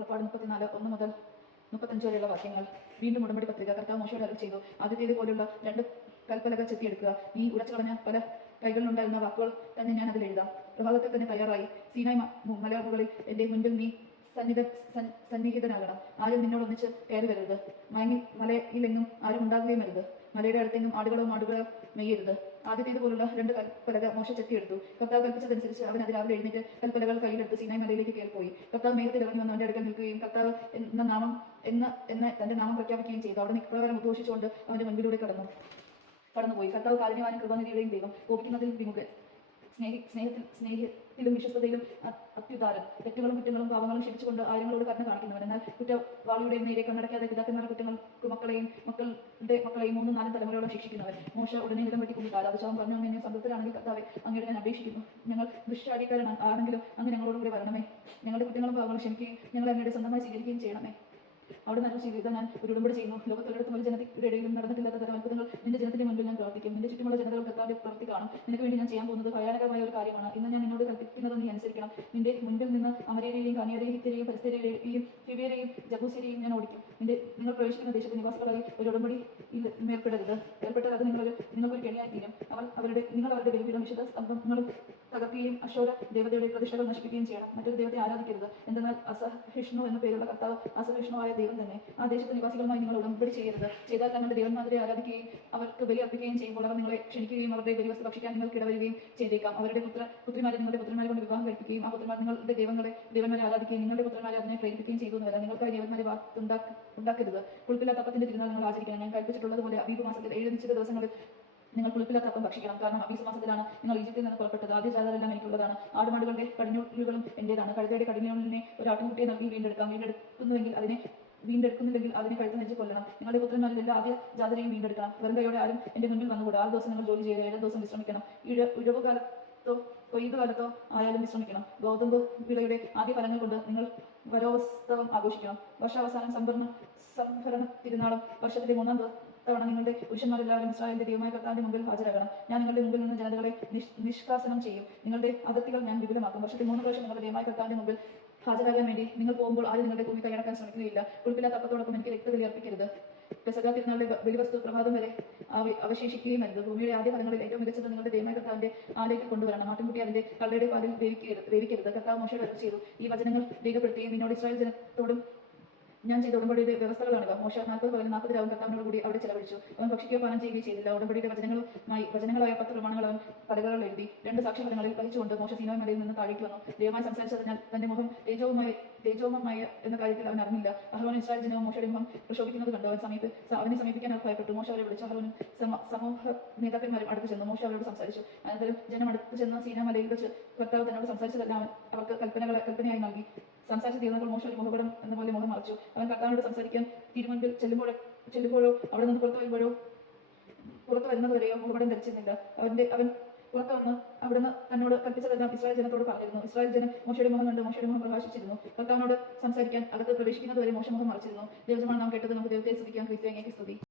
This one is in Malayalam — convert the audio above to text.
പുറപ്പാട് 34:1-35 വരെയുള്ള വാക്യങ്ങൾ. വീണ്ടും ഉടമ്പടി പത്രിക. കർത്താവ് മോശയോട് അരുളി ചെയ്തു, ആദ്യത്തേത് പോലെയുള്ള 2 കൽപ്പലക ചെത്തിയെടുക്കുക. നീ ഉടച്ചു കളഞ്ഞ പല കൈകളിലുണ്ടായിരുന്ന വാക്കുകൾ തന്നെ ഞാൻ അതിൽ എഴുതാം. പ്രഭാതത്തിൽ തന്നെ തയ്യാറായി സീനായ് മലമുകളിൽ എൻ്റെ മുൻപിൽ നീ സന്നിഹിതനാകണം. ആരും നിന്നോടൊന്നിച്ച് കയറി വരരുത്. മലയിലെങ്ങും ആരും ഉണ്ടാകുകയും വരുത്. മലയുടെ അടുത്തെങ്ങും ആടുകളോ മാടുകളോ മെയ്യരുത്. ആദ്യത്തേത് പോലുള്ള 2 കൽപ്പലക മോശ ചെത്തിയെടുത്തു. കർത്താവ് കൽപ്പിച്ചതനുസരിച്ച് അവൻ അതിരാവിലെ എഴുന്നേറ്റ് കൽപ്പലകൾ കയ്യിലെടുത്ത് സീനായ് മലയിലേക്ക് കയറിപ്പോയി. കർത്താവ് മേഘത്തിൽ ഇറങ്ങി വന്ന് അവന്റെ അടുക്കൽ നിൽക്കുകയും കർത്താവ് എന്ന തന്റെ നാമം പ്രഖ്യാപിക്കുകയും ചെയ്തു. അവിടെ ഇപ്രകാരം ഉദ്ഘോഷിച്ചുകൊണ്ട് അവന്റെ മുൻപിലൂടെ കടന്നുപോയി. കർത്താവ് കാരുണ്യവാനും കൃപാനിധിയുടെയും ദൈവം, കോപിക്കുന്നതിൽ വിമുഖൻ, സ്നേഹത്തിലും വിശ്വസ്തതയിലും അത്യുദാരൻ, തെറ്റുകളും കുറ്റങ്ങളും പാവങ്ങളും ക്ഷമിച്ചുകൊണ്ട് ആയിരങ്ങളോട് കരുണ കാണിക്കുന്നവൻ. എന്നാൽ കുറ്റവാളിയുടെ നേരെ കണ്ണടക്കാതെ പിതാക്കന്മാരുടെ കുറ്റങ്ങൾക്ക് മക്കളുടെ മക്കളെയും 3-4 തലമുറയോളം ശിക്ഷിക്കുന്നവൻ. മോശ ഉടനെ നിലം വെട്ടിക്കൊണ്ടിട്ട് ആരാധിച്ചാവും പറഞ്ഞു, എന്നെ സംതൃപ്തരാണെങ്കിൽ കർത്താവെ, അങ്ങയുടെ ഞാൻ അപേക്ഷിക്കുന്നു. ഞങ്ങൾ ദുഷ്ടാടിക്കാരാണെങ്കിലും അങ്ങ് ഞങ്ങളോടുകൂടി വരണമേ. ഞങ്ങളുടെ കുറ്റങ്ങളും പാവങ്ങളും ക്ഷമിക്കുകയും ഞങ്ങളെ അങ്ങയുടെ സ്വന്തമായി സ്വീകരിക്കുകയും ചെയ്യണമേ. അവിടെ നല്ല ജീവിതം ഞാൻ ഒരു ഉടമ്പടി ചെയ്യുന്നു. ലോകത്തൊരിടത്തും ഒരു ജനതയുടെ ഇടയിലും നടന്നിട്ടില്ലാത്ത തരം അത്ഭുതങ്ങൾ നിന്റെ ജനത്തിന്റെ മുൻപിൽ ഞാൻ പ്രവർത്തിക്കും. നിന്റെ ചുറ്റുമുള്ള ജനതകൾ കർത്താവിന്റെ പ്രവൃത്തി കാണും. നിനക്ക് വേണ്ടി ഞാൻ ചെയ്യാൻ പോകുന്നത് ഭയാനകമായ ഒരു കാര്യമാണ്. ഇന്ന് ഞാൻ നിന്നോട് കൽപ്പിക്കുന്നത് നീ അനുസരിക്കണം. നിന്റെ മുൻപിൽ നിന്ന് അമരേരെയും കാനിയരെയും ഹിത്യരെയും ഫലിസ്ത്യരെയും ഹിവ്യരെയും ജബൂസ്യരെയും ഞാൻ ഓടിക്കും. നിങ്ങൾ പ്രവേശിക്കുന്ന ദേശത്തെ നിവാസികളായി ഒരു ഉടമ്പടി ഏർപ്പെട്ടാൽ അത് നിങ്ങൾക്കൊരു കെണിയായി തീരും. നിങ്ങൾ അവരുടെ ബലിപീഠം വിശുദ്ധ സ്തംഭങ്ങളും തകർക്കുകയും അശോര ദേവതയുടെ പ്രതിഷ്ഠകൾ നശിപ്പിക്കുകയും ചെയ്യണം. മറ്റൊരു ദൈവത്തെ ആരാധിക്കരുത്. എന്തെന്നാൽ അസഹിഷ്ണു എന്ന പേരുള്ള കർത്താവ് അസഹിഷ്ണുവായ ദൈവം തന്നെ. ആ ദേശത്തെ നിവാസികളുമായി നിങ്ങൾ ഉടമ്പടി ചെയ്യരുത്. ചെയ്താൽ തങ്ങളുടെ ദേവന്മാരെ ആരാധിക്കുകയും അവർക്ക് ബലി അർപ്പിക്കുകയും ചെയ്യുമ്പോൾ അവർ നിങ്ങളെ ക്ഷണിക്കുകയും അവരുടെ ബലിവസ്തു ഭക്ഷിക്കാൻ നിങ്ങൾക്ക് ഇടവരികയും ചെയ്തേക്കാം. അവരുടെ പുത്രിമാരെ നിങ്ങളുടെ പുത്രന്മാരെ കൊണ്ട് വിവാഹം കഴിപ്പിക്കുകയും ആ പുത്രന്മാർ നിങ്ങളുടെ ദേവന്മാരെ ആരാധിക്കുകയും നിങ്ങളുടെ പുത്രന്മാരെ അതിനെ പ്രേരിപ്പിക്കുകയും ചെയ്തു എന്നല്ല. നിങ്ങൾക്കായി ദേവന്മാരെ ഉണ്ടാക്കരുത്. പുളിപ്പില്ലാത്ത അപ്പത്തിന്റെ തിരുനാൾ നിങ്ങൾ ആചരിക്കണം. ഞാൻ കൽപ്പിച്ചിട്ടുള്ളതുപോലെ അബീബ് മാസത്തിൽ 7 നിശ്ചിത ദിവസങ്ങളിൽ നിങ്ങൾ പുളിപ്പില്ലാത്ത അപ്പം ഭക്ഷിക്കണം. കാരണം അബീസ് മാസത്തിലാണ് നിങ്ങൾ ഈജിപ്തിൽ നിന്ന് പുറപ്പെട്ടത്. ആദ്യ ജാതരെല്ലാം എനിക്കുള്ളതാണ്. ആടുമാടുകളുടെ കടിഞ്ഞൂലുകളും എന്റേതാണ്. കഴുതയുടെ കടിഞ്ഞൂലിനെ ഒരു ആട്ടിൻകുട്ടിയെ നൽകി വീണ്ടെടുക്കുന്നുവെങ്കിൽ അതിനെ കഴുത്ത് നെഞ്ച് കൊല്ലണം. നിങ്ങളുടെ പുത്രന്മാരിൽ എല്ലാ ആദ്യ ജാതരെയും വീണ്ടെടുക്കണം. വെറും കൈയോടെ ആരും എന്റെ മുന്നിൽ വന്നുകൂടാ. 6 ദിവസം നിങ്ങൾ ജോലി ചെയ്ത് 7 ദിവസം വിശ്രമിക്കണം. ഉഴവുകാലത്തോ കൊയ്തുകാലത്തോ ആയാലും വിശ്രമിക്കണം. ഗോതമ്പ് വിളയുടെ ആദ്യ ഫലങ്ങൾ കൊണ്ട് നിങ്ങൾ വരോത്സവം ആഘോഷിക്കണം. വർഷാവസാനം സംഭരണ തിരുനാളും വർഷത്തിലെ 3-ാം തവണ നിങ്ങളുടെ പുരുഷന്മാരെല്ലാവരും ഇസ്രായേലിന്റെ ദൈവമായ കർത്താവിന്റെ മുമ്പിൽ ഹാജരാകണം. ഞാൻ നിങ്ങളുടെ മുമ്പിൽ നിന്ന് ജനതകളെ നിഷ്കാസനം ചെയ്യും. നിങ്ങളുടെ അതിർത്തികൾ ഞാൻ വിപുലമാക്കും. വർഷത്തിൽ 3 പ്രാവശ്യം നിങ്ങളുടെ ദൈവമായ കർത്താവിന്റെ മുമ്പിൽ ഹാജരാകാൻ വേണ്ടി നിങ്ങൾ പോകുമ്പോൾ ആരും നിങ്ങളുടെ ഭൂമി കൈയടക്കാൻ ശ്രമിക്കുകയില്ല. പുളിപ്പില്ലാത്ത അപ്പത്തോടൊപ്പം എനിക്ക് രക്തബലി അർപ്പിക്കരുത്. പെസഹ തിരുനാളിലെ ബലിവസ്തു പ്രഭാതം വരെ അവശേഷിക്കുകയും അരുത്. ഭൂമിയുടെ ആദ്യ ഫലങ്ങളിൽ ഏറ്റവും മികച്ചത് നിങ്ങളുടെ ദൈവമായ കർത്താവിന്റെ ആലയത്തിൽ കൊണ്ടുവരണം. ആട്ടിൻകുട്ടി അതിന്റെ കള്ളയുടെ പാലിൽ വേവിക്കരുത്. കർത്താവ് മോശയോട് അരുളി ചെയ്തു, ഈ വചനങ്ങൾ രേഖപ്പെടുത്തുകയും നിന്നോട് ഇസ്രായേൽ ജനത്തോടും ഞാൻ ചെയ്ത ഉടമ്പടിയുടെ വ്യവസ്ഥകളാണിവ. മോശ 40 പകലും 40 രാവും കർത്താവിനോട് കൂടി അവിടെ ചെലവഴിച്ചു. അവൻ ഭക്ഷിക്കുകയോ പാനം ചെയ്യുകയും ചെയ്തില്ല. ഉടമ്പടിയുടെ വചനങ്ങളായ 10 പ്രമാണങ്ങൾ അവൻ പലകകൾ എഴുതി 2 സാക്ഷ്യഫലങ്ങളിൽ വഹിച്ചുകൊണ്ട് മോശ സീനായ് മലയിൽ നിന്ന് താഴേക്ക് വന്നു. ദൈവമായി സംസാരിച്ചതിനാൽ തന്റെ മുഖം തേജോമമായ എന്ന കാര്യത്തിൽ അവൻ അറിഞ്ഞില്ല. അഹ്റോൻ ഇസ്രായേൽ ജനവും മോശയുടെ മുഖം പ്രക്ഷോഭിക്കുന്നത് കണ്ടു. അവനെ സമീപിക്കാൻ അവർ ഭയപ്പെട്ടു. മോശ അവരെ വിളിച്ചു. അഹ്റോനും സമൂഹ നേതാക്കന്മാരും അടുത്ത് ചെന്നു. മോശ അവരോട് സംസാരിച്ചു. അനന്തരം ജനം അടുത്ത് ചെന്ന് സീനായ് മലയിൽ വെച്ച് കർത്താവ് തന്നോട് സംസാരിച്ചതെല്ലാം അവർക്ക് കൽപ്പനയായി നൽകി. സംസാരിച്ച് തീർന്നപ്പോൾ മോശ ഒരു മുഖപടം എന്ന പോലെ മുഖം മറച്ചു. അവൻ കർത്താവിനോട് സംസാരിക്കാൻ തിരുമുൻപിൽ ചെല്ലുമ്പോഴോ അവിടെ നിന്ന് പുറത്തു വരുന്നതുവരെയോ മുഖപടം ധരിച്ചിരുന്നില്ല. അവൻ പുറത്തു വന്ന് അവിടുന്ന് തന്നോട് കൽപ്പിച്ചതെല്ലാം ഇസ്രായേൽ ജനത്തോട് പറഞ്ഞിരുന്നു. ഇസ്രായേൽ ജനം മോശയുടെ മുഖം കണ്ട് മോശയുടെ മുഖം പ്രകാശിച്ചിരുന്നു. കർത്താവിനോട് സംസാരിക്കാൻ അകത്ത് പ്രവേശിക്കുന്നതുവരെ മോശ മുഖം മറച്ചിരുന്നു. ദൈവജനമാണ് നാം കേട്ടത്. നമുക്ക് ദൈവത്തെ സ്തുതിക്കാം. ക്രിസ്തുവേ അങ്ങേക്ക് സ്തുതി.